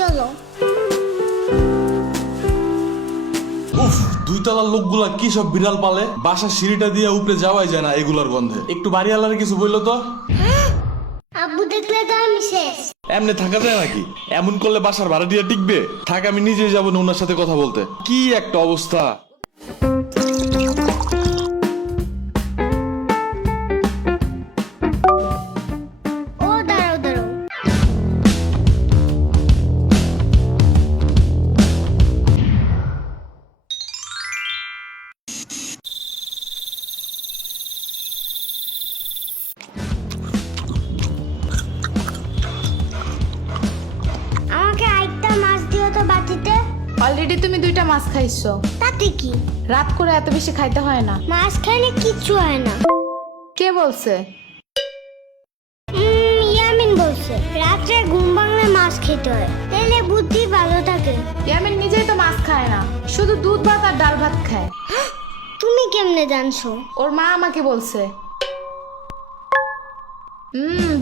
চলো। উফ, দুই তলার লোকগুলা কি সব বিড়াল পালে, বাসার সিঁড়িটা দিয়ে উপরে যাওয়াই যায় না এগুলার গন্ধে। একটু বাড়িওয়ালার কিছু বললো তো। আব্বু দেখলে তো আমি শেষ। এমনি থাকা যায় নাকি? এমন করলে বাসার ভাড়াটিয়া টিকবে? থাক, আমি নিজেই যাবো না ওনার সাথে কথা বলতে। কি একটা অবস্থা। ও দাঁড়াও দাঁড়াও। আমাকে আরেকটা মাছ দিও তো বাটিতে। অলরেডি তুমি 2টা মাছ খাইছো। তাতে কি? রাত করে এত বেশি খাইতে হয় না। মাছ খাইলে কিচ্ছু হয় না। কে বলছে? ইয়ামিন বলছে রাত্রে ঘুম ভাঙলে মাছ খেতে হয়, তাহলে বুদ্ধি ভালো থাকে। ইয়ামিন নিজেই তো মাছ খায় না, শুধু দুধ ভাত আর ডাল ভাত খায়। তুমি কেমনে জানছো? ওর মা আমাকে বলছে।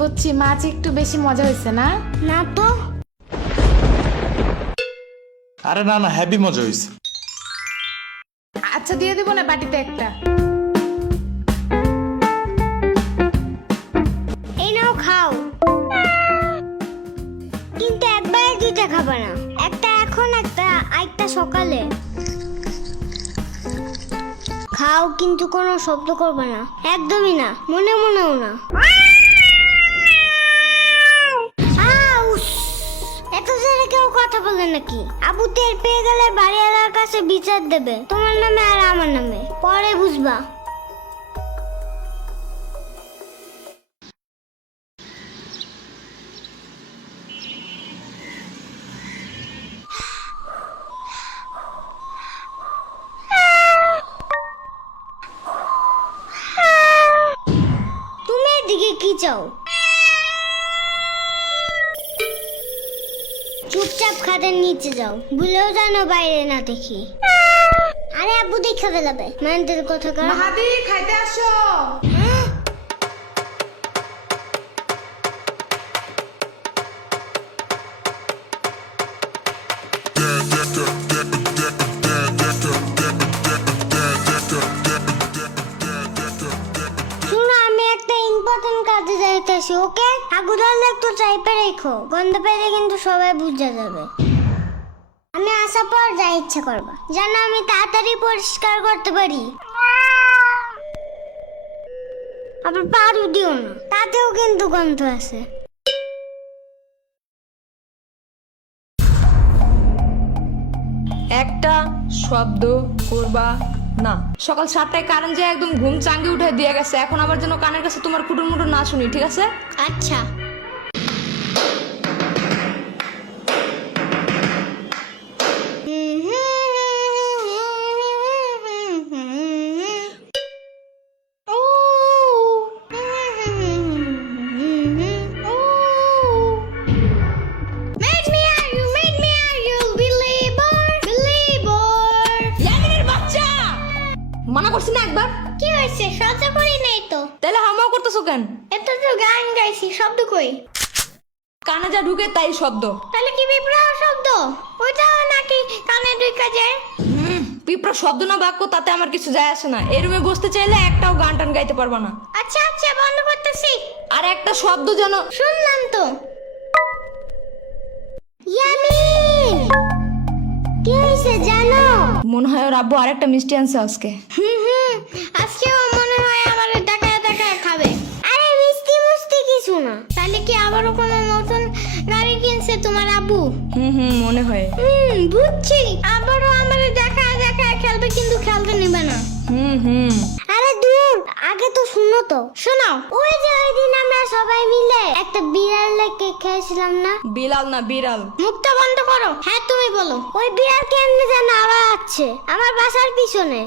বুঝছি, মাছ একটু বেশি মজা হয়েছে না? না তো। আরে না না, হ্যাপি মজা হয়েছে। আচ্ছা, দিয়ে দিব না বাটিতে একটা। এই নাও খাও, কিন্তু একবারে 2টা খাবে না। একটা এখন, একটা সকালে। খাও, কিন্তু কোনো শব্দ করবে না, একদমই না, মনে মনেও না। এত জোরে কেউ কথা বলে নাকি? আবু টের পেয়ে গেলে বাড়িওয়ালার কাছে বিচার দেবে, তোমার নামে আর আমার নামে, পরে বুঝবা। তুমি এদিকে কি চাও? চুপচাপ খাটের নিচে যাও, ভুলেও জানো বাইরে না দেখি। আরে আব্বু দেখে ফেলাবে, মানতের কথা কর। মাহাদি, খাইতে আসো। শুনো, আমি একটা ইম্পর্টেন্ট কাজে যাইতেছি, ওকে? আগু ধরলে একটু চাইপে রেখো, গন্ধ পেলে কিন্তু সবাই বুঝে যাবে। আমি আসার পর যা ইচ্ছা করবা, যেন আমি তাড়াতাড়ি পরিষ্কার করতে পারি। আবার পারু দিও না, তাতেও কিন্তু গন্ধ আছে। একটা শব্দ করবা না। সকাল 7টায় কারেন্ট যায়, একদম ঘুম চাঙ্গে উঠে দিয়ে গেছে। এখন আবার যেন কানের কাছে তোমার কুটুর মুটুর না শুনি, ঠিক আছে? আচ্ছা। মানা করছি না একবার? কি হয়েছে? শব্দ করি নাই তো। তাহলে হামাও করতেছো কেন? এত তো গান গাইছি, শব্দ কই? কানে যা ঢুকে তাই শব্দ। তাহলে কি বিপ্লব শব্দ? ওইটাও নাকি কানে ঢুকে যায়? পিঁপড়া শব্দ না বাক্য, তাতে আমার কিছু যায় আসে না। এই রুমে বসতে চাইলে একটাও গান টান গাইতে পারবা না। আচ্ছা আচ্ছা, বন্ধ করতেছি। আর একটা শব্দ যেন। শুনলাম তো। ইয়ামিন, কি হয়েছে জানো? মনে হয় ওর আব্বু আরেকটা মিষ্টি আনছে আজকে। আজকেও মনে হয় আমার টাকায় টাকায় খাবে। আরে মিষ্টি মুষ্টি কিছু না। তাহলে কি আবারও কোনো নতুন গাড়ি কিনছে তোমার আব্বু? মনে হয়। বুঝছি, আবারও আমার দেখায় দেখায় খেলবে, কিন্তু খেলতে নেবে না। আরে দূর, আগে তো শুনো তো। শোনাও। ওই যে ওই দিন আমরা সবাই মিলে একটা বিড়াল কেক খেয়েছিলাম না? বিলাল না, বিড়াল। মুখটা বন্ধ করো। হ্যাঁ তুমি বলো। ওই বিড়াল কেমনে যেন আবার আছে আমার বাসার পিছনে।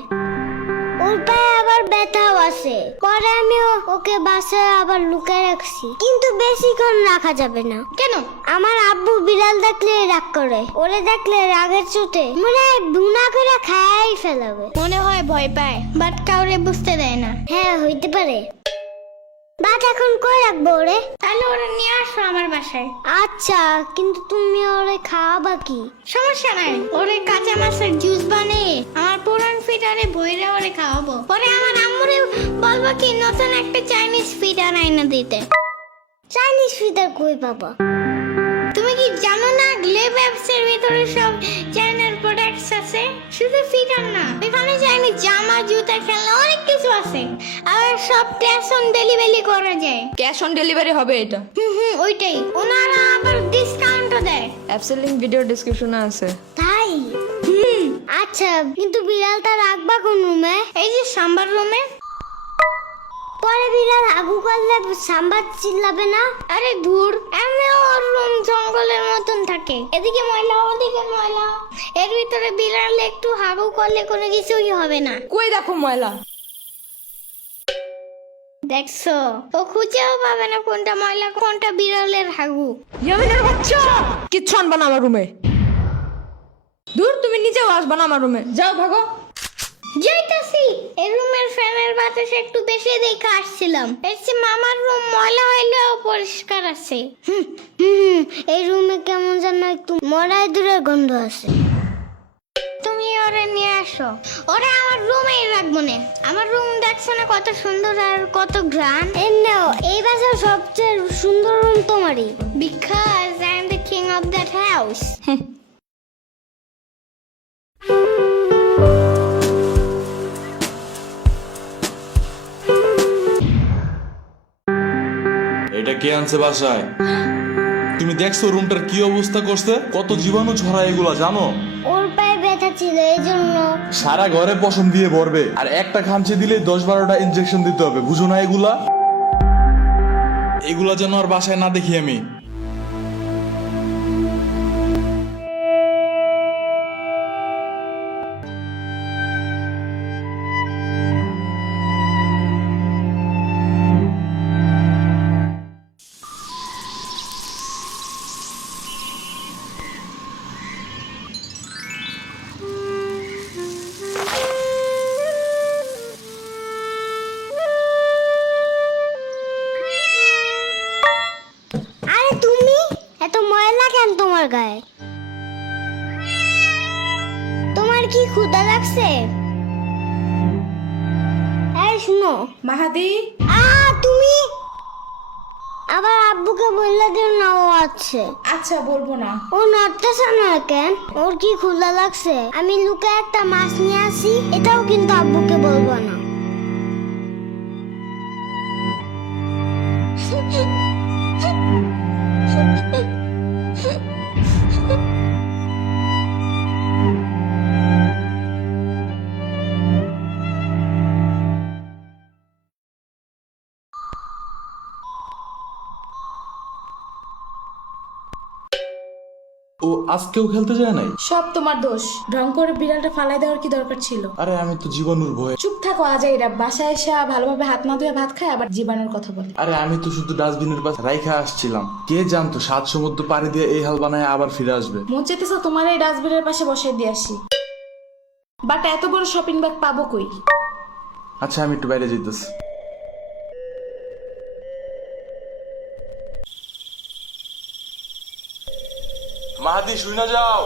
ওর পায়ে আবার ব্যথাও আছে। পরে আমি ওকে বাসায় আবার লুকিয়ে রাখছি, কিন্তু বেশিক্ষণ রাখা যাবে না। কেন? আমার আব্বু বিড়াল দেখলে রাগ করে, ওরে দেখলে রাগের চোটে মনে হয় বুনা করে খাই ফেলাবে। মনে হয় ভয় পায়, বাট কাউরে বুঝতে দেয় না। হ্যাঁ, হইতে পারে। বাদ রাত এখন কই রাখবো ওরে? তাহলে ওরা নিয়ে আসো আমার বাসায়। আচ্ছা, কিন্তু তুমি ওরে খাওয়াবা কি? সমস্যা নাই, ওরে কাঁচা মাছের জুস বানিয়ে আমার পুরান ফিডারে বইরে ওরে খাওয়াবো। পরে আমার আম্মুরে বলবো কি নতুন একটা চাইনিজ ফিডার আইনা দিতে। চাইনিজ ফিডার কই পাবা? তুমি কি জানো না গ্লেব অ্যাপসের ভিতরে সব চাইনার প্রোডাক্টস আছে? শুধু ফিডার না, এখানে চাইনিজ জামা, জুতা, খেলনা অনেক কিছু আছে। আর সব ক্যাশ অন ডেলিভারি করা যায়। ক্যাশ অন ডেলিভারি হবে এটা। ওইটাই, ওনারা আবার ডিসকাউন্টও দেয়। অ্যাপসের লিংক ভিডিও ডেসক্রিপশনে আছে। তাই? আচ্ছা, কিন্তু বিড়ালটা রাখবা কোন রুমে? এই যে সাম্বার রুমে। পরে বিড়াল আগু করলে সাম্বার চিল্লাবে না? আরে ধুর, এমনি ওর রুম জঙ্গলের মতন থাকে, এদিকে ময়লা ওদিকে ময়লা, এর ভিতরে বিড়াল একটু হাগু করলে কোনো কিছুই হবে না। কই দেখো ময়লা। দেখছো, ও খুঁজেও পাবে না কোনটা ময়লা কোনটা বিড়ালের হাগু। ইয়ামিনের বাচ্চা, কিচ্ছু আনবা না আমার রুমে। দূর, তুমি নিজেও আসবা না আমার রুমে, যাও ভাগো। যাইতাছি, এই রুমের ফ্যানের বাতাস একটু বেশি দেখে আসছিলাম। এর চেয়ে মামার রুম ময়লা হইলেও পরিষ্কার আছে। এই রুমে কেমন যেন একটু মরাই দূরের গন্ধ আছে। তুমি ওরে নিয়ে আসো, ওরে আমার রুমেই রাখবো না। আমার রুম দেখছো না কত সুন্দর আর কত গ্রান। এমনিও এই বাসার সবচেয়ে সুন্দর রুম তোমারই। Because I'm the king of that house. এটা কে আনছে বাসায়? তুমি দেখছো রুমটার কি অবস্থা করছে? কত জীবাণু ছড়ায় এগুলা জানো? ওর পায়ে ব্যথা ছিল এই জন্য। সারা ঘরে পশম দিয়ে ভরবে, আর একটা খামচি দিলে 10-12টা ইনজেকশন দিতে হবে, বুঝো না এগুলা? এগুলা যেন আর বাসায় না দেখি আমি। আরে তুমি এত ময়লা কেন তোমার গায়ে? তোমার কি ক্ষুধা লাগছে? এই শুনো মাহাদি, তুমি আবার আব্বুকে বললে দিও না ও আছে। আচ্ছা বলবো না। ও নড়তেছে না কেন? ওর কি ক্ষুধা লাগছে? আমি লুকে একটা মাছ নিয়ে আসি, এটাও কিন্তু আব্বুকে বলবো না। ও আজকেও খেলতে যায় নাই? সব তোমার দোষ। ঢং করে বিড়ালটা ফালাই দেওয়ার কি দরকার ছিল? আরে আমি তো জীবাণুর ভয়ে। চুপ থাকো আজাইরা, বাসায় এসে ভালোভাবে হাত না ধুয়ে ভাত খায় আবার জীবাণুর কথা বলে। আরে আমি তো শুধু ডাস্টবিনের পাশে রাইখা আসছিলাম, কে জানতো 7 সমুদ্র পাড়ি দিয়ে এই হাল বানায় আবার ফিরে আসবে। মন চাইতেছে তোমার এই ডাস্টবিনের পাশে বসাই দিয়ে আসি, বাট এত বড় শপিং ব্যাগ পাবো কই? আচ্ছা আমি একটু বাইরে যেতেছি। মাহাদি শুই না যাও।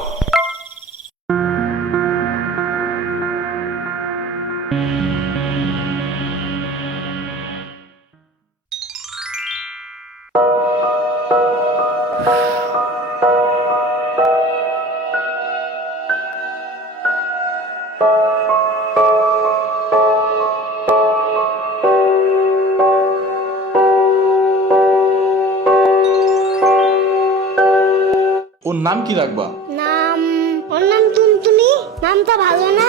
ওর নাম কি রাখবা? ওর নাম টুনটুনি। নামটা ভালো না?